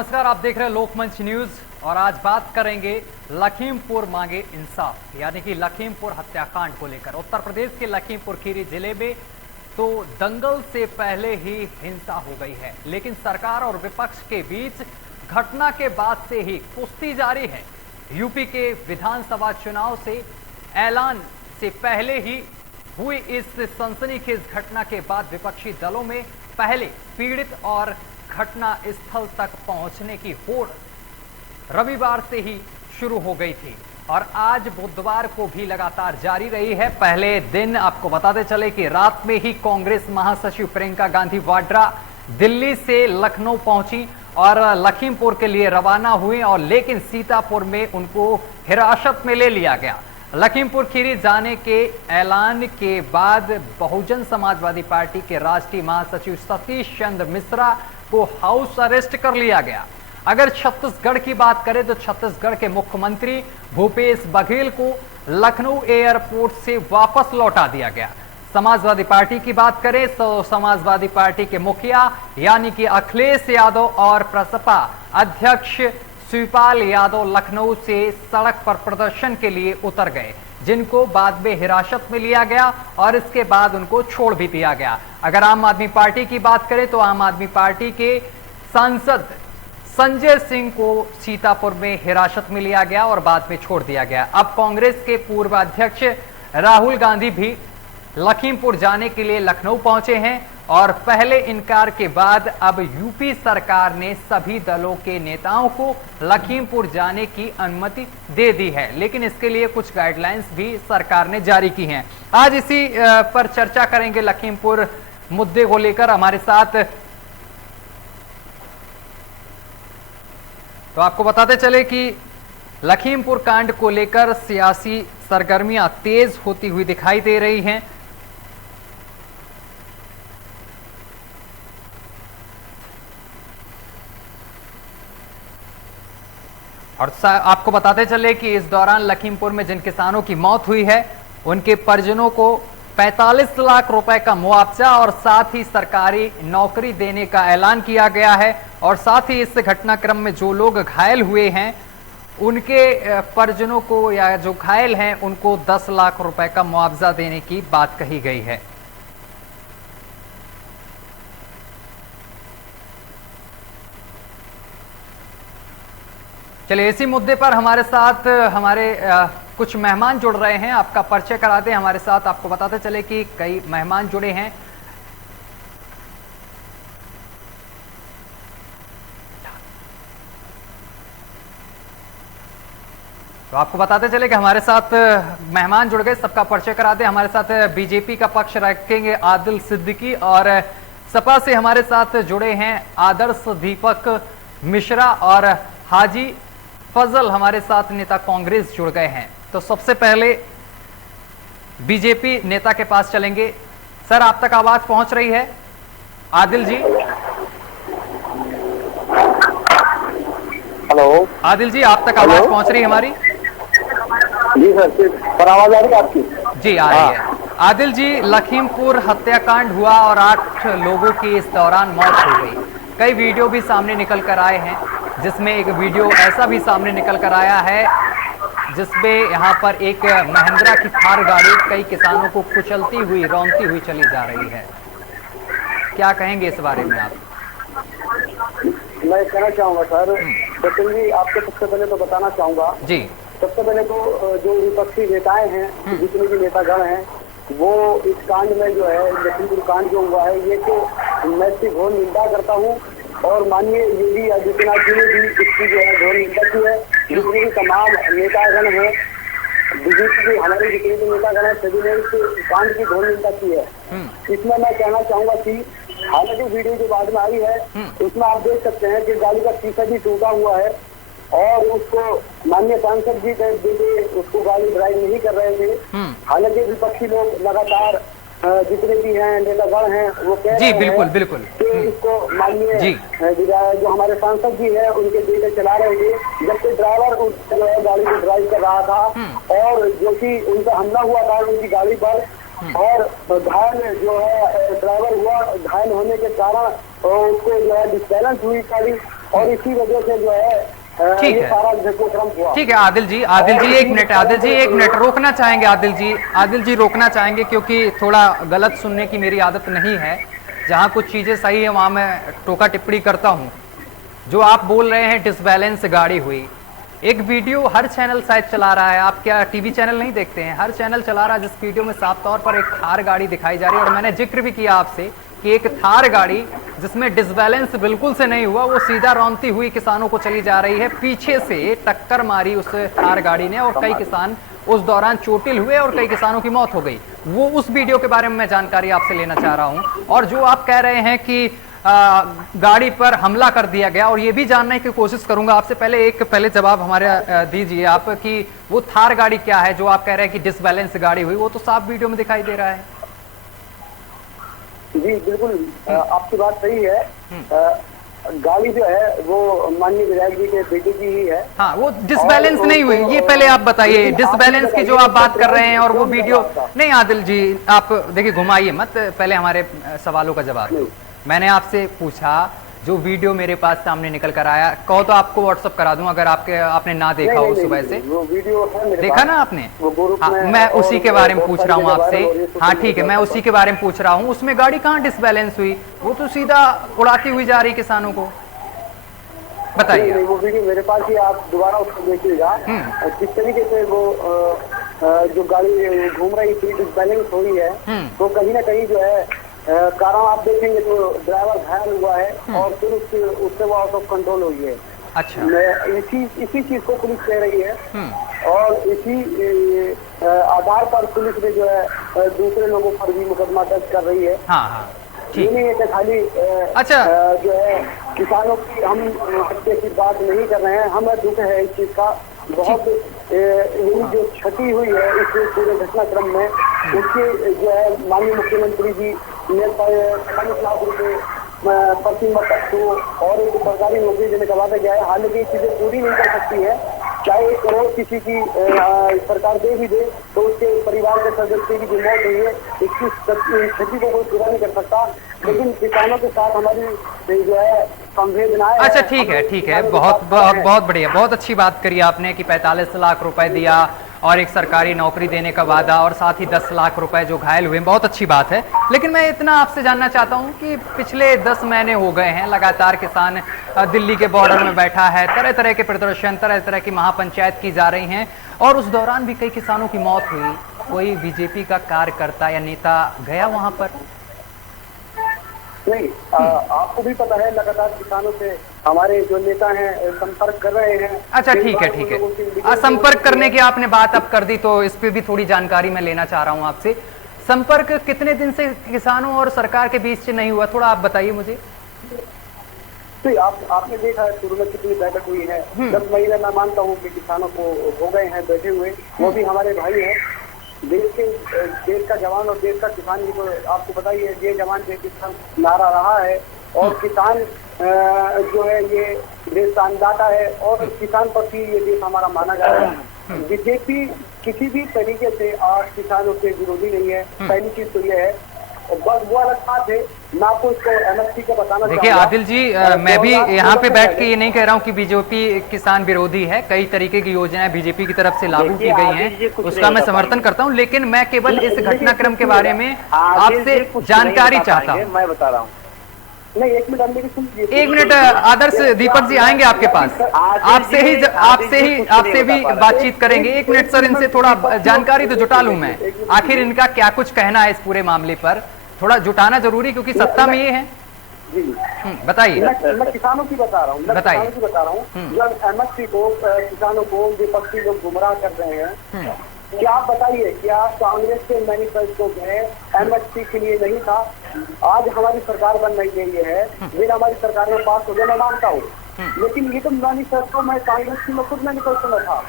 नमस्कार, आप देख रहे हैं लोकमंच न्यूज और आज बात करेंगे लखीमपुर मांगे इंसाफ यानी कि लखीमपुर हत्याकांड को लेकर। उत्तर प्रदेश के लखीमपुर खीरी जिले में तो दंगल से पहले ही हिंसा हो गई है, लेकिन सरकार और विपक्ष के बीच घटना के बाद से ही कुश्ती जारी है। यूपी के विधानसभा चुनाव से ऐलान से पहले ही हुई इस सनसनीखेज घटना के बाद विपक्षी दलों में पहले पीड़ित और घटना स्थल तक पहुंचने की होड़ रविवार से ही शुरू हो गई थी और आज बुधवार को भी लगातार जारी रही है। पहले दिन आपको बताते चले कि रात में ही कांग्रेस महासचिव प्रियंका गांधी वाड्रा दिल्ली से लखनऊ पहुंची और लखीमपुर के लिए रवाना हुई और लेकिन सीतापुर में उनको हिरासत में ले लिया गया। लखीमपुर खीरी जाने के ऐलान के बाद बहुजन समाजवादी पार्टी के राष्ट्रीय महासचिव सतीश चंद्र मिश्रा को हाउस अरेस्ट कर लिया गया। अगर छत्तीसगढ़ की बात करें तो छत्तीसगढ़ के मुख्यमंत्री भूपेश बघेल को लखनऊ एयरपोर्ट से वापस लौटा दिया गया। समाजवादी पार्टी की बात करें तो समाजवादी पार्टी के मुखिया यानी कि अखिलेश यादव और प्रसपा अध्यक्ष शिवपाल यादव लखनऊ से सड़क पर प्रदर्शन के लिए उतर गए, जिनको बाद में हिरासत में लिया गया और इसके बाद उनको छोड़ भी दिया गया। अगर आम आदमी पार्टी की बात करें तो आम आदमी पार्टी के सांसद संजय सिंह को सीतापुर में हिरासत में लिया गया और बाद में छोड़ दिया गया। अब कांग्रेस के पूर्व अध्यक्ष राहुल गांधी भी लखीमपुर जाने के लिए लखनऊ पहुंचे हैं और पहले इनकार के बाद अब यूपी सरकार ने सभी दलों के नेताओं को लखीमपुर जाने की अनुमति दे दी है, लेकिन इसके लिए कुछ गाइडलाइंस भी सरकार ने जारी की हैं। आज इसी पर चर्चा करेंगे लखीमपुर मुद्दे को लेकर। हमारे साथ तो आपको बताते चले कि लखीमपुर कांड को लेकर सियासी सरगर्मियां तेज होती हुई दिखाई दे रही हैं। और आपको बताते चले कि इस दौरान लखीमपुर में जिन किसानों की मौत हुई है उनके परिजनों को 45 लाख रुपए का मुआवजा और साथ ही सरकारी नौकरी देने का ऐलान किया गया है और साथ ही इस घटनाक्रम में जो लोग घायल हुए हैं उनके परिजनों को या जो घायल हैं उनको 10 लाख रुपए का मुआवजा देने की बात कही गई है। चलिए इसी मुद्दे पर हमारे साथ कुछ मेहमान जुड़ रहे हैं, आपका परिचय कराते हैं हमारे साथ। आपको बताते चले कि कई मेहमान जुड़े हैं। तो आपको बताते चले कि हमारे साथ मेहमान जुड़ गए, सबका परिचय कराते हैं। हमारे साथ बीजेपी का पक्ष रखेंगे आदिल सिद्दीकी और सपा से हमारे साथ जुड़े हैं आदर्श दीपक मिश्रा और हाजी फजल हमारे साथ नेता कांग्रेस जुड़ गए हैं। तो सबसे पहले बीजेपी नेता के पास चलेंगे। सर, आप तक आवाज पहुंच रही है? आदिल जी। हेलो आदिल जी, आप तक आवाज पहुंच रही है हमारी? जी सर, पर आवाज आ रही है आपकी? जी आ रही है। आदिल जी, लखीमपुर हत्याकांड हुआ और 8 लोगों की इस दौरान मौत हो गई। कई वीडियो भी सामने निकल कर आए हैं, जिसमें एक वीडियो ऐसा भी सामने निकल कर आया है जिसमें यहाँ पर एक महिंद्रा की थार गाड़ी कई किसानों को कुचलती हुई रौंदती हुई चली जा रही है। क्या कहेंगे इस बारे में आप? मैं कहना चाहूंगा सर, सचिन जी, आपको सबसे पहले तो बताना चाहूंगा जी। सबसे पहले तो जो विपक्षी नेताएं हैं, जितने भी नेतागण हैं, वो इस कांड में जो है लखीमपुर कांड जो हुआ है ये तो मैं इसकी घोर निंदा करता हूँ और माननीय योगी आदित्यनाथ जी ने भी इसकी जो है घोर निंदा की है। जितने भी तमाम नेतागण हैं, बीजेपी के हमारे जितने भी नेतागण हैं, सभी ने इस कांड की घोर निंदा की है। इसमें मैं कहना चाहूंगा कि हालांकि वीडियो जो बाद में आई है उसमें आप देख सकते हैं कि गाड़ी का शीशा भी टूटा हुआ है और उसको माननीय सांसद जी के बेटे उसको गाड़ी ड्राइव नहीं कर रहे थे। हालांकि विपक्षी लोग लगातार जितने भी हैं नेतागण हैं वो कह रहे हैं बिल्कुल कि इसको माननीय जो हमारे सांसद जी हैं उनके बेटे चला रहे थे, जबकि ड्राइवर जो है गाड़ी को ड्राइव कर रहा था और जो कि उनका हमला हुआ था उनकी गाड़ी पर और घायल जो है ड्राइवर हुआ। घायल होने के कारण उसको जो है डिस्बैलेंस हुई गाड़ी और इसी वजह से जो है ठीक ये है। सारा घटनाक्रम हुआ। ठीक है आदिल जी एक मिनट रोकना चाहेंगे आदिल जी रोकना चाहेंगे, क्योंकि थोड़ा गलत सुनने की मेरी आदत नहीं है। जहां कुछ चीजें सही है वहां मैं टोका टिप्पणी करता हूं। जो आप बोल रहे हैं डिसबैलेंस गाड़ी हुई, एक वीडियो हर चैनल शायद चला रहा है, आप क्या टीवी चैनल नहीं देखते हैं? हर चैनल चला रहा है जिस वीडियो में साफ तौर पर एक थार गाड़ी दिखाई जा रही है, और मैंने जिक्र भी किया आपसे कि एक थार गाड़ी जिसमें डिसबैलेंस बिल्कुल से नहीं हुआ, वो सीधा रौंदती हुई किसानों को चली जा रही है, पीछे से टक्कर मारी उस थार गाड़ी ने और कई किसान उस दौरान चोटिल हुए और कई किसानों की मौत हो गई। वो उस वीडियो के बारे में मैं जानकारी आपसे लेना चाह रहा हूं। और जो आप कह रहे हैं कि गाड़ी पर हमला कर दिया गया, और ये भी जानने की कोशिश करूंगा आपसे, पहले जवाब हमारे दीजिए आप कि वो थार गाड़ी क्या है जो आप कह रहे हैं कि डिसबैलेंस गाड़ी हुई, वो तो साफ वीडियो में दिखाई दे रहा है। जी बिल्कुल, आपकी बात सही है। गाड़ी जो है वो माननीय विधायक जी के बेटे की ही है। हाँ, वो डिसबैलेंस नहीं हुई, ये पहले आप बताइए। डिसबैलेंस की जो आप बात कर रहे हैं और वो वीडियो नहीं, आदिल जी आप देखिए घुमाइए मत, पहले हमारे सवालों का जवाब। मैंने आपसे पूछा, जो वीडियो मेरे पास सामने निकल कर आया, कहो तो आपको व्हाट्सअप करा दूं अगर आपने ना देखा हो सुबह से। वो वीडियो है मेरे देखा पास। ना आपने? हाँ, मैं उसी के बारे में पूछ रहा हूँ आपसे। हाँ ठीक है, मैं उसी के बारे में पूछ रहा हूँ। उसमें गाड़ी कहाँ डिसबैलेंस हुई? वो तो सीधा उड़ाती हुई जा रही किसानों को। बताइए। वो वीडियो मेरे पास ही, आप दोबारा उसको देखिएगा किस तरीके से वो जो गाड़ी घूम रही थी डिसबैलेंस हुई है। तो कहीं ना कहीं जो है कारण आप देखेंगे तो ड्राइवर घायल हुआ है और फिर उससे वो आउट ऑफ कंट्रोल हुई है। अच्छा, इसी चीज को पुलिस कह रही है और इसी आधार पर पुलिस ने जो है दूसरे लोगों पर भी मुकदमा दर्ज कर रही है। हाँ हाँ ये ठीक। नहीं है कि खाली अच्छा, जो है किसानों की हम हत्या की बात नहीं कर रहे हैं, हमें दुख है इस चीज का बहुत। यही जो क्षति हुई है इस पूरे घटनाक्रम में, उसके जो है माननीय मुख्यमंत्री जी ने 45 लाख रुपए प्रति मृतक को और एक सरकारी नौकरी देने का वादा किया है। हालांकि ये चीजें पूरी नहीं कर सकती है, चाहे 1 करोड़ किसी की सरकार दे भी दे तो उसके परिवार के सदस्य की जो मौत हुई है इसकी क्षति को कोई पूरा नहीं कर सकता। लेकिन किसानों के साथ हमारी जो है संवेदनाएं। अच्छा ठीक है, बहुत बढ़िया, बहुत अच्छी बात करी आपने कि 45 लाख रुपए दिया और एक सरकारी नौकरी देने का वादा, और साथ ही 10 लाख रुपए जो घायल हुए, बहुत अच्छी बात है। लेकिन मैं इतना आपसे जानना चाहता हूं कि पिछले 10 महीने हो गए हैं लगातार किसान दिल्ली के बॉर्डर में बैठा है, तरह तरह के प्रदर्शन, तरह तरह की महापंचायत की जा रही हैं, और उस दौरान भी कई किसानों की मौत हुई। कोई बीजेपी का कार्यकर्ता या नेता गया वहां पर? नहीं, आपको भी पता है लगातार किसानों से हमारे जो नेता हैं संपर्क कर रहे हैं। अच्छा ठीक है। संपर्क करने की आपने बात अब कर दी, तो इस पे भी थोड़ी जानकारी मैं लेना चाह रहा हूं आपसे। संपर्क कितने दिन से किसानों और सरकार के बीच से नहीं हुआ, थोड़ा आप बताइए मुझे। तो आपने देखा है शुरू में कितनी बैठक हुई है। 10 महीने मैं मानता हूँ कि किसानों को हो गए हैं बैठे हुए, वो भी हमारे भाई हैं। देश का जवान और देश का किसान जी को आपको पता ही है, ये जवान जय किसान नारा रहा है, और किसान जो है ये देश का अन्नदाता है और किसान पक्षी ये देश हमारा माना जा रहा है। बीजेपी किसी भी तरीके से आज किसानों के विरोधी नहीं है। पहली चीज तो ये है, बस वो अलग बात है, मैं आपको इसको एमएसपी का बताना। देखिए आदिल जी, मैं भी यहाँ पे बैठ के ये नहीं कह रहा हूँ कि बीजेपी किसान विरोधी है। कई तरीके की योजनाएं बीजेपी की तरफ से लागू की गई हैं, उसका मैं समर्थन करता हूँ। लेकिन मैं केवल इस घटनाक्रम के बारे में आपसे जानकारी चाहता हूँ। मैं बता रहा हूँ। नहीं, 1 मिनट मेरी सुनिए। 1 मिनट, आदर्श दीपक जी आएंगे आपके पास, आपसे भी बातचीत करेंगे। 1 मिनट सर, इनसे थोड़ा जानकारी तो जुटा लूं मैं, आखिर इनका क्या कुछ कहना है इस पूरे मामले पर। थोड़ा जुटाना जरूरी, क्योंकि सत्ता में ये है। बताइए। मैं किसानों की बता रहा हूँ, जब एमएसपी को किसानों को विपक्षी लोग गुमराह कर रहे हैं। क्या आप बताइए, क्या कांग्रेस के मैनिफेस्टो में एमएसपी के लिए नहीं था? आज हमारी सरकार बन रही है, बिल हमारी सरकार में पास हो गया, मैं मानता हूँ, लेकिन ये तो मैनिफेस्टो में कांग्रेस की खुद मैनिफेस्टो में था।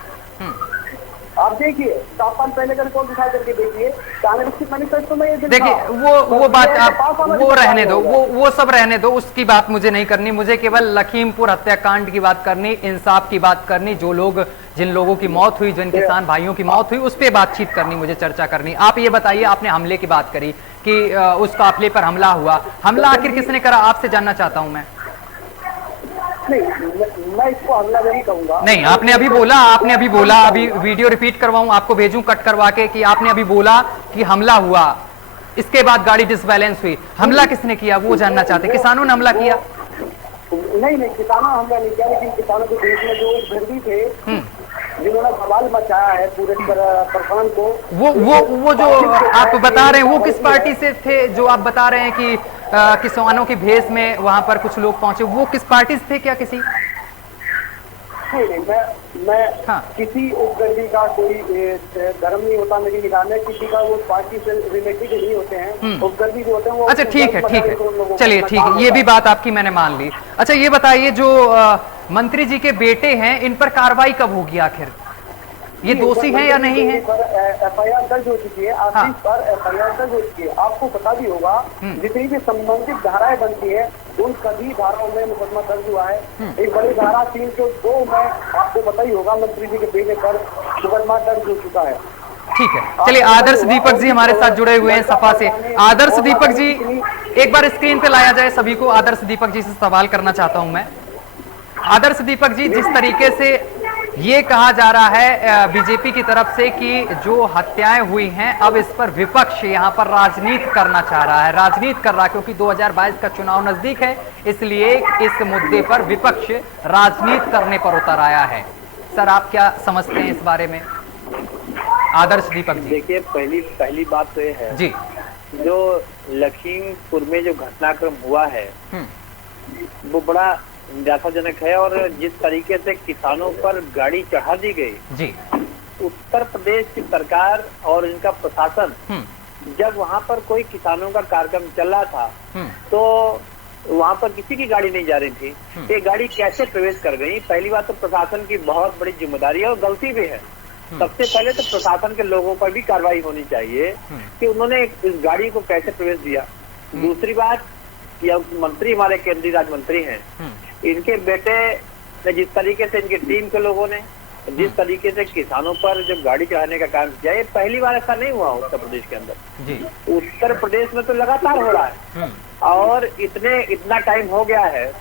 आप देखिए, तापमान पहले का रिकॉर्ड दिखा करके देखिए, कांग्रेस की मैनिफेस्टो में ये देखिए वो बात आप वो रहने दो, वो सब रहने दो, उसकी बात मुझे नहीं करनी। मुझे केवल लखीमपुर हत्याकांड की बात करनी, इंसाफ की बात करनी, जिन लोगों की मौत हुई, जिन किसान भाइयों की मौत हुई, उस पर बातचीत करनी, मुझे चर्चा करनी। आप ये बताइए, आपने हमले की बात करी कि उस काफिले पर हमला हुआ, हमला आखिर किसने करा, आपसे जानना चाहता हूं मैं। नहीं, मैं इसको हमला नहीं कहूंगा। नहीं, आपने अभी बोला, अभी वीडियो रिपीट करवाऊं, आपको भेजूं कट करवा के, कि आपने अभी बोला कि हमला हुआ, इसके बाद गाड़ी डिसबैलेंस हुई। हमला किसने किया वो जानना चाहते, किसानों ने हमला किया? नहीं, किसानों हमला नहीं किया, लेकिन किसानों के बीच में जो गर्दी थे जिन्होंने बवाल मचाया है पूरे प्रखंड को, वो जो आप बता रहे हैं वो किस पार्टी से थे? जो आप बता रहे हैं कि किसानों की भेष में वहां पर कुछ लोग पहुंचे, वो किस पार्टी से थे? क्या किसी नहीं, मैं किसी उपगर्दी का कोई धर्म नहीं होता मेरी निगाह में, किसी का वो पार्टी से रिलेटेड नहीं होते हैं। उपगर्दी जो होते हैं वो अच्छा, ठीक है, चलिए ठीक है, ये भी बात आपकी मैंने मान ली। अच्छा, ये बताइए, जो मंत्री जी के बेटे हैं, इन पर कार्रवाई कब होगी आखिर? ये दोषी हैं या नहीं है? एफआईआर दर्ज हो चुकी है, आशीष पर एफआईआर दर्ज हो चुकी है। आपको पता भी होगा जितनी भी संबंधित धाराएं बनती है उन सभी धाराओं में मुकदमा दर्ज हुआ है। एक बड़ी धारा 302 में आपको पता ही होगा मंत्री जी के बेटे पर मुकदमा दर्ज हो चुका है। ठीक है, चलिए, आदर्श दीपक जी हमारे साथ जुड़े हुए हैं सपा से। आदर्श दीपक जी, एक बार स्क्रीन पे लाया जाए सभी को। आदर्श दीपक जी से सवाल करना चाहता हूं मैं। आदर्श दीपक जी, जिस तरीके से ये कहा जा रहा है बीजेपी की तरफ से कि जो हत्याएं हुई हैं, अब इस पर विपक्ष यहाँ पर राजनीति करना चाह रहा है, राजनीति कर रहा है, क्योंकि 2022 का चुनाव नजदीक है, इसलिए इस मुद्दे पर विपक्ष राजनीति करने पर उतर आया है। सर, आप क्या समझते हैं इस बारे में? आदर्श दीपक जी। देखिए, पहली बात तो ये है जी, जो लखीमपुर में जो घटनाक्रम हुआ है वो बड़ा निराशाजनक है। और जिस तरीके से किसानों पर गाड़ी चढ़ा दी गई जी, उत्तर प्रदेश की सरकार और इनका प्रशासन, जब वहां पर कोई किसानों का कार्यक्रम चल रहा था तो वहां पर किसी की गाड़ी नहीं जा रही थी। ये गाड़ी कैसे प्रवेश कर गई? पहली बात तो प्रशासन की बहुत बड़ी जिम्मेदारी है और गलती भी है। सबसे पहले तो प्रशासन के लोगों पर भी कार्रवाई होनी चाहिए कि उन्होंने इस गाड़ी को कैसे प्रवेश दिया। दूसरी बात, यह मंत्री हमारे केंद्रीय राज्य मंत्री हैं, इनके बेटे ने जिस तरीके से इनके टीम के लोगों ने जिस तरीके से किसानों पर जब गाड़ी चढ़ाने का काम किया, ये पहली बार ऐसा नहीं हुआ उत्तर प्रदेश के अंदर जी। उत्तर प्रदेश में तो लगातार हो रहा है और इतना टाइम हो गया है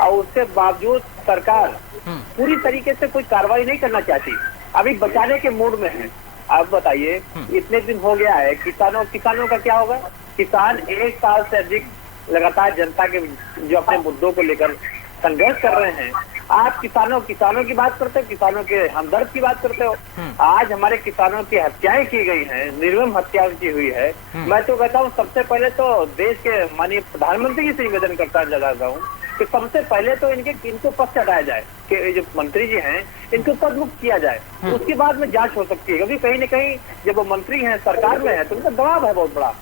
और उसके बावजूद सरकार पूरी तरीके से कोई कार्रवाई नहीं करना चाहती, अभी बचाने के मूड में है। आप बताइए, इतने दिन हो गया है, किसानों का क्या होगा? किसान 1 साल से अधिक लगातार जनता के जो अपने मुद्दों को लेकर संघर्ष कर रहे हैं। आप किसानों की बात करते हो, किसानों के हमदर्द की बात करते हो। आज हमारे किसानों की हत्याएं की गई हैं, निर्मम हत्या की हुई है। मैं तो कहता हूँ सबसे पहले तो देश के माननीय प्रधानमंत्री से निवेदन करता हूँ कि सबसे पहले तो इनको पद से हटाया जाए, कि जो मंत्री जी हैं इनको पद मुक्त किया जाए, उसके बाद में जांच हो सकती है। क्योंकि कहीं न कहीं जब वो मंत्री हैं, सरकार में है, तो उनका दबाव है बहुत बड़ा।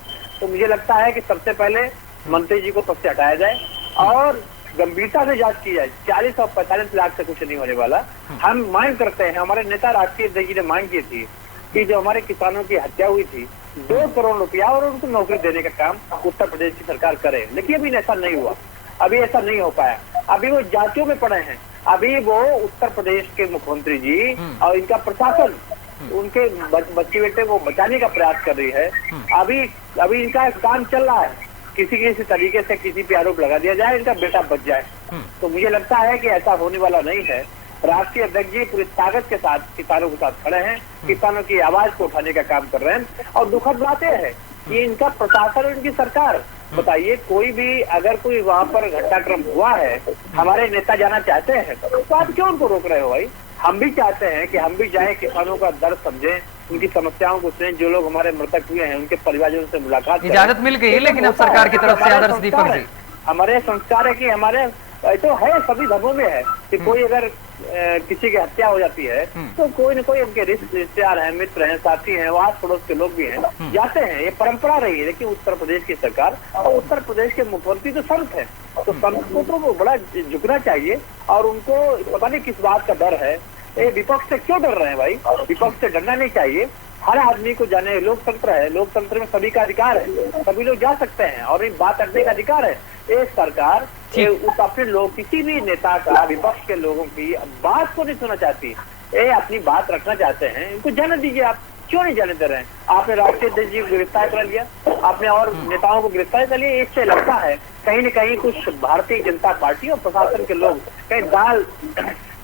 तो मुझे लगता है कि सबसे पहले मंत्री जी को पद से हटाया जाए और गंभीरता से जांच की जाए। 40 और 45 लाख से कुछ नहीं होने वाला। हम मांग करते हैं, हमारे नेता राष्ट्रीय अध्यक्ष जी ने मांग की थी कि जो हमारे किसानों की हत्या हुई थी, 2 करोड़ रुपया और उनको नौकरी देने का काम उत्तर प्रदेश की सरकार करे। लेकिन अभी ऐसा नहीं हुआ, अभी ऐसा नहीं हो पाया। अभी वो जांचों में पड़े हैं। अभी वो उत्तर प्रदेश के मुख्यमंत्री जी और इनका प्रशासन उनके बच्चे बेटे को बचाने का प्रयास कर रही है। अभी इनका काम चल रहा है, किसी तरीके से किसी पे आरोप लगा दिया जाए, इनका बेटा बच जाए। तो मुझे लगता है कि ऐसा होने वाला नहीं है। राष्ट्रीय अध्यक्ष जी पूरी ताकत के साथ किसानों के साथ खड़े हैं, किसानों की आवाज को उठाने का काम कर रहे हैं। और दुखद बात यह है कि इनका प्रशासन और इनकी सरकार, बताइए, कोई भी अगर कोई वहाँ पर घटनाक्रम हुआ है, हमारे नेता जाना चाहते हैं तो आप क्यों उनको रोक रहे हो भाई? हम भी चाहते हैं कि हम भी जाए, किसानों का दर्द समझें, उनकी समस्याओं को सुनें। जो लोग हमारे मृतक हुए हैं उनके परिवारों से मुलाकात, इजाजत मिल गई है लेकिन अब सरकार की तरफ से। आदर्श दीपक जी, हमारे संस्कार है कि हमारे तो है, सभी धर्मों में है कि कोई अगर किसी की हत्या हो जाती है तो कोई न कोई उनके रिश्तेदार हैं, मित्र हैं, साथी हैं, आस पड़ोस के लोग भी हैं, जाते हैं। ये परंपरा रही है। लेकिन उत्तर प्रदेश की सरकार और उत्तर प्रदेश के मुख्यमंत्री तो संत है, तो संत को तो बड़ा झुकना चाहिए। और उनको पता नहीं किस बात का डर है। ये विपक्ष से क्यों डर रहे हैं भाई? विपक्ष से डरना नहीं चाहिए। हर आदमी को जाने, लोकतंत्र है, लोकतंत्र में सभी का अधिकार है, सभी लोग जा सकते हैं और एक बात रखने का अधिकार है। एक सरकार अपने लोग, किसी भी नेता का, विपक्ष के लोगों की बात को नहीं सुनना चाहती, ये अपनी बात रखना चाहते हैं, इनको जाने दीजिए। आप क्यों नहीं जाने दे रहे हैं? आपने राष्ट्रीय अध्यक्ष जी को गिरफ्तार कर लिया, आपने और नेताओं को गिरफ्तार कर लिया। इससे लगता है कहीं न कहीं कुछ भारतीय जनता पार्टी और प्रशासन के लोग कहीं दाल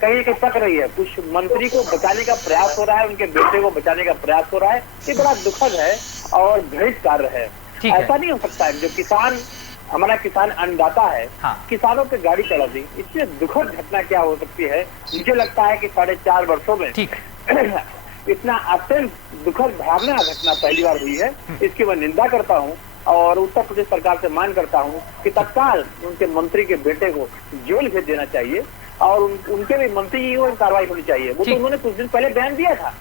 कहीं न कहीं पक रही है। कुछ मंत्री को बचाने का प्रयास हो रहा है, उनके बेटे को बचाने का प्रयास हो रहा है। ये बड़ा दुखद है और घृणित कार्य है। ऐसा नहीं हो सकता है। जो किसान, हमारा किसान अन्नदाता है, किसानों पे गाड़ी चढ़ा दी, इससे दुखद घटना क्या हो सकती है? मुझे लगता है कि 4.5 वर्षों में इतना अत्यंत दुखद भावना घटना पहली बार हुई है। इसकी मैं निंदा करता हूँ और उत्तर प्रदेश सरकार से मांग करता हूँ कि तत्काल उनके मंत्री के बेटे को जेल भेज देना चाहिए और उनके भी मंत्री जी को कार्रवाई होनी चाहिए। वो तो उन्होंने कुछ दिन पहले बयान दिया था,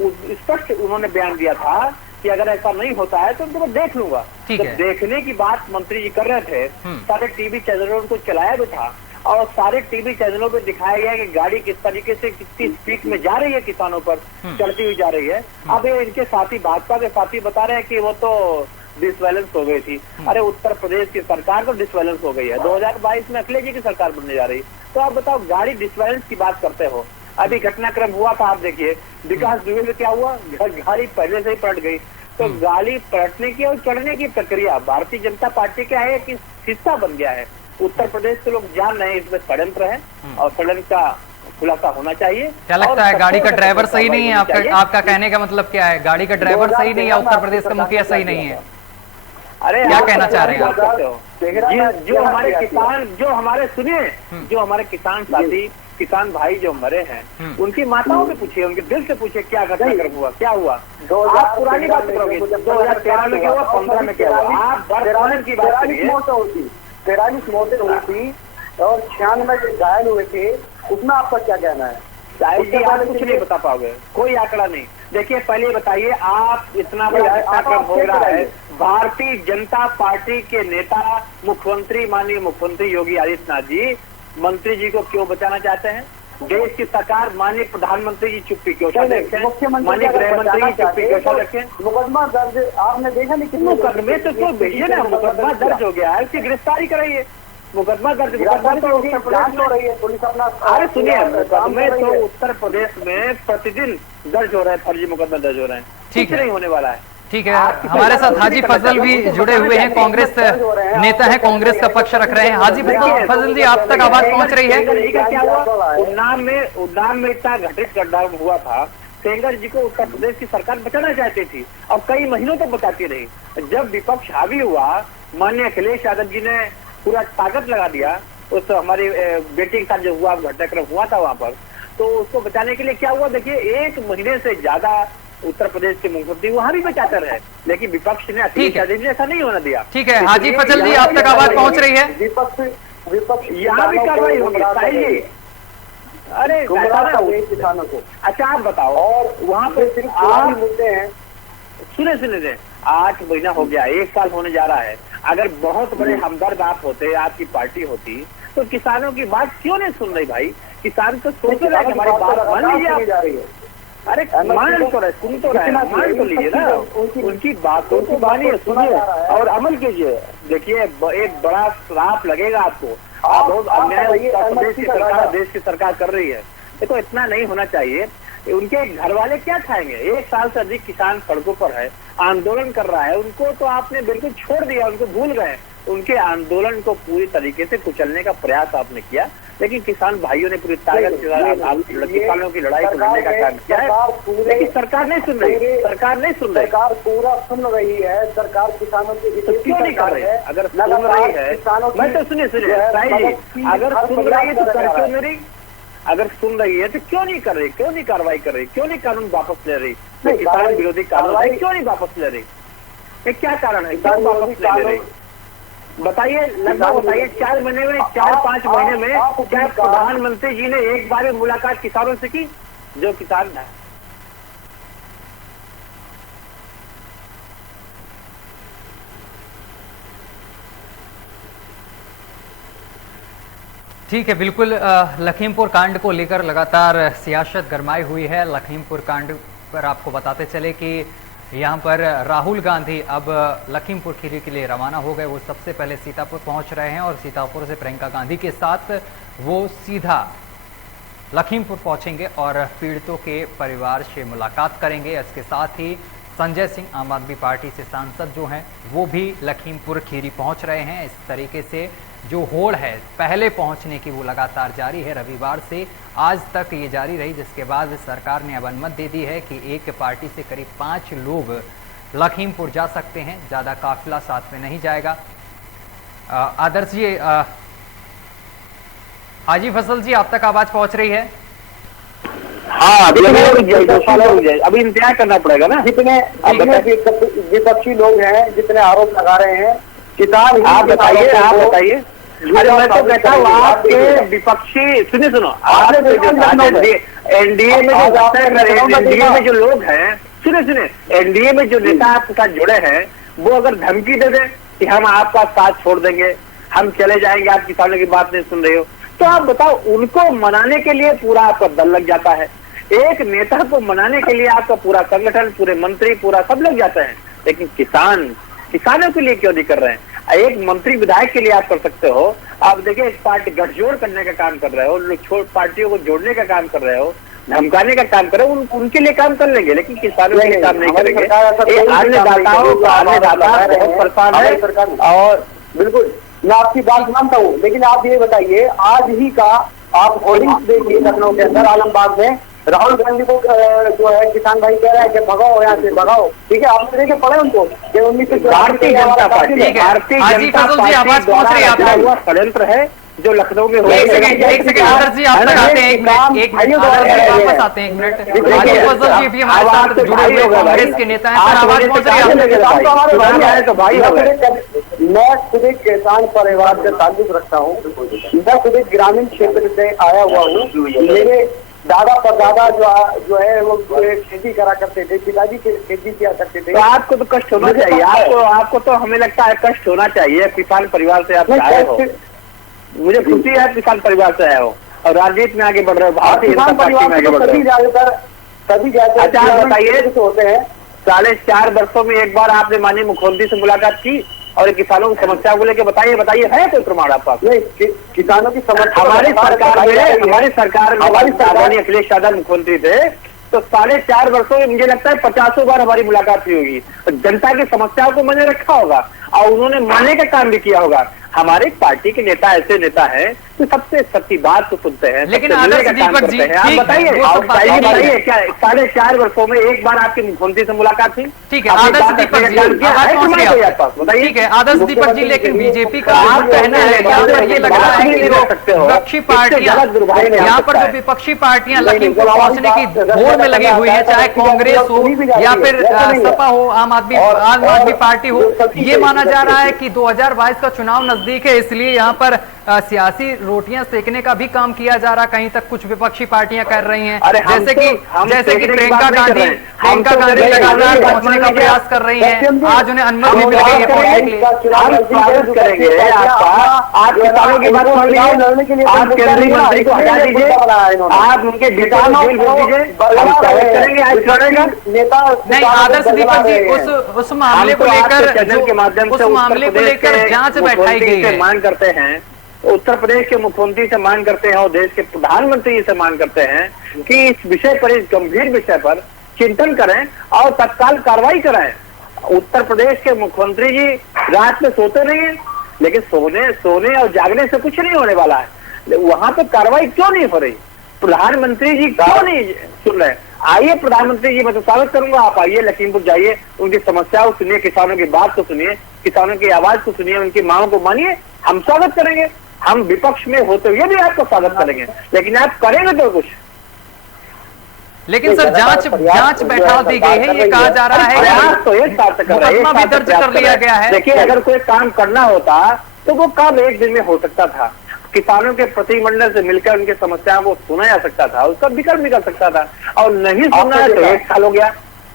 स्पष्ट उन्होंने बयान दिया था कि अगर ऐसा नहीं होता है तो उनको मैं देख लूंगा। जब देखने की बात मंत्री जी कर रहे थे, सारे टीवी चैनलों को चलाया भी था और सारे टीवी चैनलों पे दिखाया गया कि गाड़ी किस तरीके से कितनी स्पीड में जा रही है, किसानों पर चढ़ती हुई जा रही है। अब ये इनके साथी, भाजपा के साथी बता रहे हैं कि वो तो डिसबैलेंस हो गई थी। अरे उत्तर प्रदेश की सरकार तो डिसबैलेंस हो गई है। 2022 में अखिलेश जी की सरकार बनने जा रही। तो आप बताओ, गाड़ी डिसबैलेंस की बात करते हो। अभी घटनाक्रम हुआ था, आप देखिए विकास दुबे में क्या हुआ, गाड़ी पहले से ही पलट गई। तो गाड़ी पलटने की और चढ़ने की प्रक्रिया भारतीय जनता पार्टी का है कि हिस्सा बन गया है। उत्तर प्रदेश के लोग जान रहे हैं इसमें षड्यंत्र है और षड्यंत्र का खुलासा होना चाहिए। क्या लगता है, गाड़ी का ड्राइवर सही नहीं है? आपका कहने का मतलब क्या है? गाड़ी का ड्राइवर सही नहीं है, उत्तर प्रदेश का मुखिया सही नहीं है? अरे क्या कहना चाह रहे हैं आप? जो हमारे किसान, जो हमारे सुनिए, जो हमारे किसान साथी, किसान भाई जो मरे हैं, उनकी माताओं से पूछिए, उनके दिल से पूछिए क्या घटनाक्रम हुआ, क्या हुआ। आप पुरानी बात करोगे, 2013 में क्या हुआ, 15 में क्या हुआ, आप वर्तमान की बात करिए। 43 मौतें हुई थी और 96 घायल हुए थे, उसमें आपका क्या कहना है? शायद जी आप कुछ नहीं बता पाओगे, कोई आंकड़ा नहीं। देखिए पहले बताइए, आप इतना बड़ा घटनाक्रम हो रहा है, भारतीय जनता पार्टी के नेता मुख्यमंत्री, माननीय मुख्यमंत्री योगी आदित्यनाथ जी मंत्री जी को क्यों बचाना चाहते हैं? देश की सरकार, माननीय प्रधानमंत्री जी चुप्पी क्यों रखें? माननीय गृह मंत्री जी चुप्पी क्यों रखें? मुकदमा दर्ज आपने देखा नहीं? मुकदमे तो क्यों भेजिए ना, मुकदमा दर्ज हो गया है, उसकी गिरफ्तारी कराइए। मुकदमा दर्ज हो रही है पुलिस अपना। अरे सुनिए, मुकदमे तो उत्तर प्रदेश में प्रतिदिन दर्ज हो रहे हैं, फर्जी मुकदमा दर्ज हो रहे हैं। ठीक नहीं होने वाला है। ठीक है, हमारे साथ हाजी फजल भी जुड़े हुए हैं, कांग्रेस नेता है, कांग्रेस का पक्ष रख रहे हैं। हाजी फजल जी, आप तक आवाज पहुंच रही है? क्या हुआ उन्नाव में इतना घटित गड्ढा हुआ था, सेंगर जी को उत्तर प्रदेश की सरकार बचाना चाहती थी और कई महीनों तक बचाती रही। जब विपक्ष हावी हुआ, माननीय अखिलेश यादव जी ने पूरा ताकत लगा दिया उस हमारी बेटी के साथ जो हुआ घटनाक्रम हुआ था वहां पर, तो उसको बचाने के लिए क्या हुआ, देखिए 1 महीने से ज्यादा उत्तर प्रदेश के मुख्यमंत्री वहां भी बचाते रहे, लेकिन विपक्ष ने अखिलेश यादव ने ऐसा नहीं होने दिया। ठीक है हाजी फजल जी, आप तक आवाज पहुंच रही है? विपक्ष यहाँ भी कार्रवाई होगी। अरे किसानों को। अच्छा आप बताओ, और वहाँ पे सिर्फ मुद्दे हैं। सुने 8 महीना हो गया, 1 साल होने जा रहा है। अगर बहुत बड़े हमदर्द आप होते, आपकी पार्टी होती, तो किसानों की बात क्यों नहीं सुन रही भाई? किसान तो सोच रहे हैं हमारी बात मान लीजिए जा रही है। अरे मान तो रहे, सुन तो रहे, मान तो लीजिए ना, उनकी बातों को मानिए, सुनिए और अमल कीजिए। देखिए एक बड़ा श्राप लगेगा आपको, आप बहुत अन्याय देश की सरकार कर रही है। देखो इतना नहीं होना चाहिए। उनके घर वाले क्या खाएंगे? 1 साल से अधिक किसान सड़कों पर है, आंदोलन कर रहा है, उनको तो आपने बिल्कुल छोड़ दिया, उनको भूल गए। उनके आंदोलन को पूरी तरीके से कुचलने का प्रयास आपने किया, लेकिन किसान भाइयों ने पूरी ताकत किसानों की लड़ाई को लड़ने का काम किया है, लेकिन सरकार नहीं सुन रही। सरकार पूरा सुन रही है, सरकार किसानों की तो क्यों नहीं कर रही है? अगर सुन रही है, मैं तो सुनिए अगर सुन रही है तो कर क्यों नहीं रही? अगर सुन रही है तो क्यों नहीं कर रही? क्यों नहीं कार्रवाई कर रही? क्यों नहीं कानून वापस ले रही? किसान विरोधी कानून क्यों नहीं वापस ले रही? ये क्या कारण है, क्यों वापस ले रही? बताइए, लगभग बताइए 4 महीने में, 4-5 महीने में क्या प्रधानमंत्री जी ने एक बार भी मुलाकात किसानों से की? जो किसान है, ठीक है, बिल्कुल लखीमपुर कांड को लेकर लगातार सियासत गरमाई हुई है। लखीमपुर कांड पर आपको बताते चले कि यहाँ पर राहुल गांधी अब लखीमपुर खीरी के लिए रवाना हो गए। वो सबसे पहले सीतापुर पहुंच रहे हैं और सीतापुर से प्रियंका गांधी के साथ वो सीधा लखीमपुर पहुंचेंगे और पीड़ितों के परिवार से मुलाकात करेंगे। इसके साथ ही संजय सिंह आम आदमी पार्टी से सांसद जो हैं वो भी लखीमपुर खीरी पहुंच रहे हैं। इस तरीके से जो होड़ है पहले पहुंचने की वो लगातार जारी है। रविवार से आज तक ये जारी रही, जिसके बाद सरकार ने अब अनुमति दे दी है कि एक पार्टी से करीब 5 लोग लखीमपुर जा सकते हैं, ज़्यादा काफिला साथ में नहीं जाएगा। आदर्श जी, हाजी फसल जी, आप तक आवाज पहुंच रही है? हाँ, अभी इंतजार करना पड़ेगा ना। जितने विपक्षी लोग हैं, जितने आरोप लगा रहे हैं, किसान, आप बताइए। अरे मैं तो कहता हूँ आपके विपक्षी, सुनो आपने एनडीए में एनडीए में जो लोग हैं, सुने एनडीए में जो नेता आपके साथ जुड़े हैं, वो अगर धमकी दे दे कि हम आपका साथ छोड़ देंगे, हम चले जाएंगे, आप किसानों की बात नहीं सुन रहे हो, तो आप बताओ, उनको मनाने के लिए पूरा आपका दल लग जाता है। एक नेता को मनाने के लिए आपका पूरा संगठन, पूरे मंत्री, पूरा सब लग जाते हैं, लेकिन किसानों के लिए क्यों नहीं कर रहे हैं? एक मंत्री विधायक के लिए आप कर सकते हो। आप देखिए, एक पार्टी गठजोड़ करने का काम कर रहे हो, पार्टियों को जोड़ने का काम कर रहे हो, धमकाने का काम कर रहे हो, उनके लिए काम कर लेंगे, लेकिन किसानों के लिए काम नहीं करेंगे। अन्नदाताओं बहुत परेशान है। और बिल्कुल मैं आपकी बात मानता हूँ, लेकिन आप ये बताइए, आज ही का आप होर्डिंग्स देखिए लखनऊ के अंदर, आलमबाग में राहुल गांधी को जो है किसान भाई कह रहा है कि भगाओ, यहाँ से भगाओ। ठीक है, आपने देखे पढ़े उनको कि 19 भारतीय जनता पार्टी द्वारा षड्यंत्र है जो लखनऊ में एक सेकंड आदर्श जी, आप तक आते हैं, एक मिनट वापस आते हैं, एक मिनट। हाजी फजल जी भी हमारे साथ जुड़े हुए कांग्रेस के नेता हैं, सर आवाज पहुंच रही है? मैं खुद एक किसान परिवार से ताल्लुक रखता हूँ, मैं खुद एक ग्रामीण क्षेत्र से आया हुआ हूँ। मेरे दादा परदादा जो है वो खेती करा करते थे, पिताजी खेती किया करते थे। तो आपको तो कष्ट होना चाहिए, आपको तो हमें लगता है कष्ट होना चाहिए। किसान परिवार से आप आए हो, मुझे खुशी है किसान परिवार से आए हो और राजनीति में आगे बढ़ रहे हो, भारतीय जनता पार्टी में आगे बढ़ रहे हो। अच्छा बताइए, होते हैं 4.5 वर्षों में एक बार आपने माननीय मुख्यमंत्री से मुलाकात की और किसानों की समस्या को लेकर बताइए है कोई प्रमाण आपके पास? नहीं, किसानों की समस्या हमारी सरकार में अखिलेश यादव मुख्यमंत्री थे, तो 4.5 वर्षों में मुझे लगता है 50 बार हमारी मुलाकात हुई होगी, जनता की समस्याओं को मैंने रखा होगा और उन्होंने मानने का काम भी किया होगा। हमारे पार्टी के नेता ऐसे नेता हैं तो सबसे सच्ची बात तो सुनते हैं, लेकिन आदर्श दीपक जी, आप बताइए क्या 4.5 वर्षों में एक बार आपके मुख्यमंत्री से मुलाकात थी? ठीक है आदर्श दीपक जी, ठीक है आदर्श दीपक जी, लेकिन बीजेपी का कहना है, यहाँ पर ये लग रहा है कि विपक्षी पार्टियां, यहाँ पर जो विपक्षी पार्टियां लखीमपुर पहुंचने की होड़ में लगी हुई है, चाहे कांग्रेस हो या फिर सपा हो, आम आदमी पार्टी हो, ये माना जा रहा है कि 2022 का चुनाव नजदीक है, इसलिए यहाँ पर सियासी रोटियां सेकने का भी काम किया जा रहा। कहीं तक कुछ विपक्षी पार्टियां कर रही हैं, जैसे कि प्रियंका गांधी लगातार पहुंचने का प्रयास कर रही हैं। आज उन्हें अनुमति भी मिल गई है पहुंचने के लिए। करेंगे आप किसानों की बात सुन लीजिए, आप केंद्रीय मंत्री को हटा दीजिए, आप उनके नहीं आदर्श दीपक जी, उस मामले को लेकर जांच बैठाई गई है। मांग करते हैं उत्तर प्रदेश के मुख्यमंत्री से, मांग करते हैं और देश के प्रधानमंत्री से मांग करते हैं कि इस विषय पर, इस गंभीर विषय पर चिंतन करें और तत्काल कार्रवाई कराएं। उत्तर प्रदेश के मुख्यमंत्री जी रात में सोते नहीं है, लेकिन सोने और जागने से कुछ नहीं होने वाला है। वहां पे कार्रवाई क्यों नहीं हो रही? प्रधानमंत्री जी क्यों नहीं सुन रहे? आइए प्रधानमंत्री जी, मैं तो स्वागत करूंगा, आप आइए लखीमपुर जाइए, उनकी समस्याओं को सुनिए, किसानों की बात को सुनिए, किसानों की आवाज को सुनिए, उनकी मांगों को मानिए। हम स्वागत करेंगे, हम विपक्ष में होते हुए भी आपका स्वागत करेंगे, लेकिन आप करेंगे तो कुछ। लेकिन सर जांच बैठा दी गई है, ये कहा जा रहा है तो एक साल से कर रहे हैं, भी दर्ज कर लिया गया है। देखिए, अगर कोई काम करना होता तो वो काम एक दिन में हो सकता था, किसानों के प्रतिनिधिमंडल से मिलकर उनकी समस्याओं को सुना जा सकता था, उसका विकल्प निकल सकता था, और नहीं सुनना है तो 1 साल हो गया,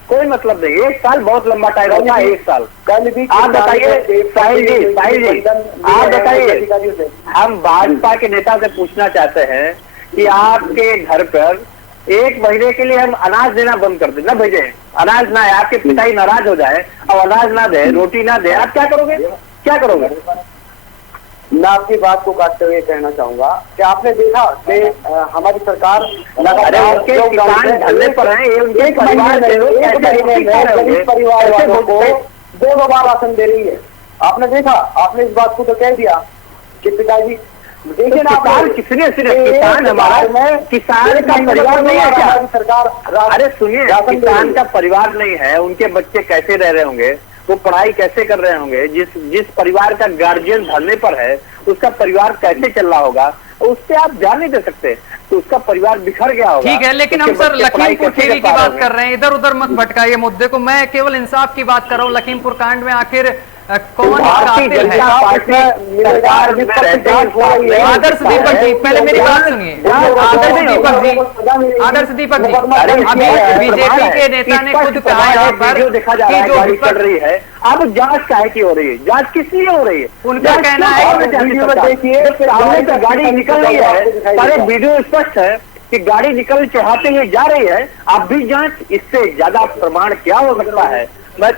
कोई मतलब नहीं। 1 साल बहुत लंबा टाइम होता है, 1 साल। कल भी आप बताइए साहिल जी, आप बताइए, हम भाजपा के नेता से पूछना चाहते हैं कि आपके घर पर 1 महीने के लिए हम अनाज देना बंद कर दे, न भेजे, अनाज ना है, आपके पिताजी नाराज हो जाए और अनाज ना दे, रोटी ना दे, आप क्या करोगे? मैं आपकी बात को काटते हुए कहना चाहूंगा कि आपने देखा कि हमारी सरकार लगातार किसान धरने पर हैं, ये उनके परिवार गरीब परिवार वालों को बेवफा राशन दे रही है। आपने देखा, आपने इस बात को तो कह दिया कि पिताजी देखिए ना, किसने किसान हमारा किसान का परिवार नहीं है क्या सरकार? अरे सुनिए, किसान का परिवार नहीं है, उनके बच्चे कैसे रह रहे होंगे, वो पढ़ाई कैसे कर रहे होंगे, जिस परिवार का गार्जियन धरने पर है उसका परिवार कैसे चल रहा होगा, उससे आप ध्यान नहीं दे सकते, तो उसका परिवार बिखर गया होगा। ठीक है, लेकिन हम सर लखीमपुर खीरी की बात कर रहे हैं, इधर उधर मत भटकाइए मुद्दे को। मैं केवल इंसाफ की बात कर रहा हूँ। लखीमपुर कांड में आखिर कौन कातिल है? आदर्श दीपक जी, पहले मेरी बात सुनिए। आदर्श दीपक जी, अभी बीजेपी के नेता ने खुद कहा यहाँ पर कि जो चल रही है, अब जांच काहे की हो रही है, जांच किस लिए हो रही है? उनका कहना है सामने से गाड़ी निकल रही है, सारे वीडियो स्पष्ट है कि गाड़ी निकल चढ़ाते हुए जा रही है, अब भी जांच, इससे ज्यादा प्रमाण क्या हो सकता है? मैं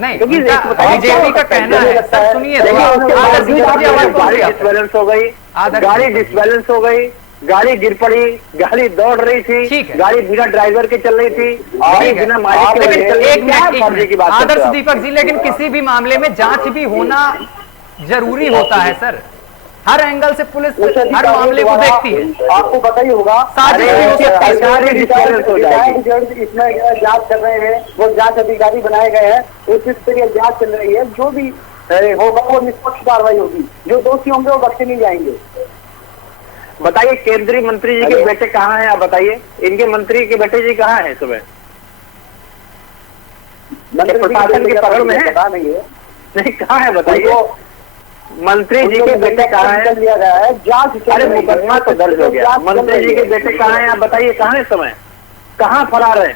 नहीं, बीजेपी का कहना है। सर सुनिए, गाड़ी डिसबैलेंस हो गई, गाड़ी डिसबैलेंस हो गई, गाड़ी गिर पड़ी, गाड़ी दौड़ रही थी, गाड़ी बिना ड्राइवर के चल रही थी और बिना मालिक के। आदर्श दीपक जी, लेकिन किसी भी मामले में जांच भी होना जरूरी होता है सर। हर एंगल से पुलिस हर मामले को देखती है। आपको पता ही होगा, इसमें जांच कर रहे हैं, वो जांच अधिकारी बनाए गए हैं, उस तरह जांच चल रही है। जो भी होगा वो निष्पक्ष कार्रवाई होगी, जो दोषी होंगे वो बख्शे नहीं जाएंगे। बताइए, केंद्रीय मंत्री जी के बेटे कहाँ हैं? आप बताइए, इनके मंत्री के बेटे जी कहाँ हैं? सुबह प्रशासन के पकड़ में है? नहीं, कहाँ है बताइए? मंत्री जी के बेटे कहाँ हैं? लिया गया है, जांच। अरे मुकदमा तो दर्ज हो गया। मंत्री जी के बेटे कहाँ हैं? आप बताइए, कहाँ है समय? कहाँ फरार है?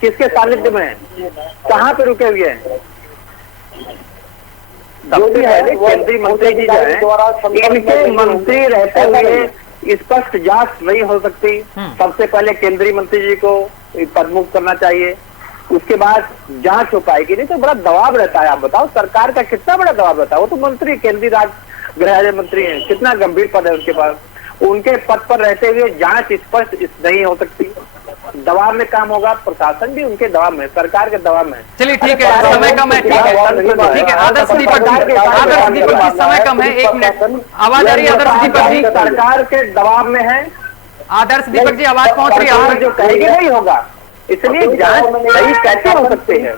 किसके सानिध्य में है? कहाँ पे रुके हुए हैं? सबसे पहले केंद्रीय मंत्री जी जो है, इनके मंत्री रहते हुए स्पष्ट जांच नहीं हो सकती। सबसे पहले केंद्रीय मंत्री जी को पदमुक्त करना चाहिए, उसके बाद जांच हो पाएगी। नहीं तो बड़ा दबाव रहता है। आप बताओ, सरकार का कितना बड़ा दबाव रहता है? वो तो मंत्री, केंद्रीय गृह राज्य मंत्री हैं, कितना गंभीर पद है उनके पास। उनके पद पर रहते हुए जांच स्पष्ट नहीं हो सकती। दबाव में काम होगा, प्रशासन भी उनके दबाव में, सरकार के दबाव में। चलिए ठीक है, समय कम है। ठीक है आदर्श दीपक जी, समय कम है, 1 मिनट। आवाज आ रही है आदर्श दीपक जी? सरकार के दबाव में है। आदर्श दीपक जी, आवाज पहुंच रही है? जो कहेगी नहीं होगा, इसलिए जांच सही कैसे हो सकती है?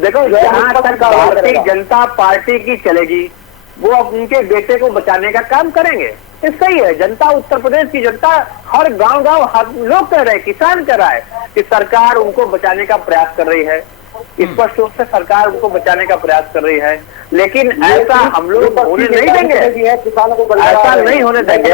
देखो, जहां तक भारतीय जनता पार्टी की चलेगी, वो उनके बेटे को बचाने का काम करेंगे। ये सही है। जनता, उत्तर प्रदेश की जनता, हर गांव हर लोग कह रहे हैं, किसान कह रहा है कि सरकार उनको बचाने का प्रयास कर रही है। स्पष्ट रूप से सरकार उनको बचाने का प्रयास कर रही है, लेकिन ऐसा हम लोग होने नहीं देंगे। ऐसा नहीं होने देंगे।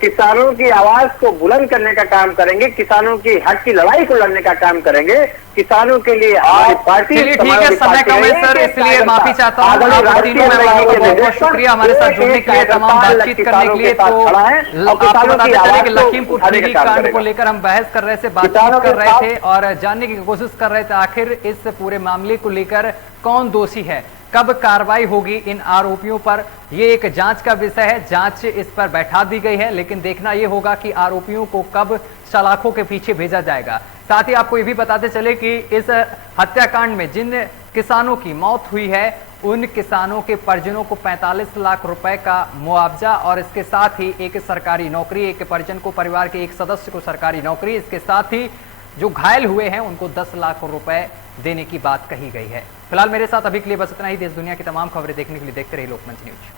किसानों की आवाज को बुलंद करने का काम करेंगे, किसानों की हक की लड़ाई को लड़ने का काम करेंगे, किसानों के लिए हमारी पार्टी। चलिए ठीक है, समय कम है सर, इसलिए माफी चाहता हूँ। बहुत शुक्रिया हमारे साथ जुड़ने के लिए, तमाम बातचीत करने के लिए। तो आपको बताते चले कि लखीमपुर खीरी कांड को लेकर हम बहस कर रहे थे, बातचीत कर रहे थे और जानने की कोशिश कर रहे थे आखिर इस पूरे मामले को लेकर कौन दोषी है, कब कार्रवाई होगी इन आरोपियों पर। ये एक जांच का विषय है, जांच इस पर बैठा दी गई है, लेकिन देखना यह होगा कि आरोपियों को कब सलाखों के पीछे भेजा जाएगा। साथ ही आपको ये भी बताते चले कि इस हत्याकांड में जिन किसानों की मौत हुई है, उन किसानों के परिजनों को 45 लाख रुपए का मुआवजा और इसके साथ ही एक सरकारी नौकरी, एक परिजन को, परिवार के एक सदस्य को सरकारी नौकरी, इसके साथ ही जो घायल हुए हैं उनको 10 लाख रुपए देने की बात कही गई है। फिलहाल मेरे साथ अभी के लिए बस इतना ही। देश दुनिया की तमाम खबरें देखने के लिए देखते रहिए लोकमंच न्यूज।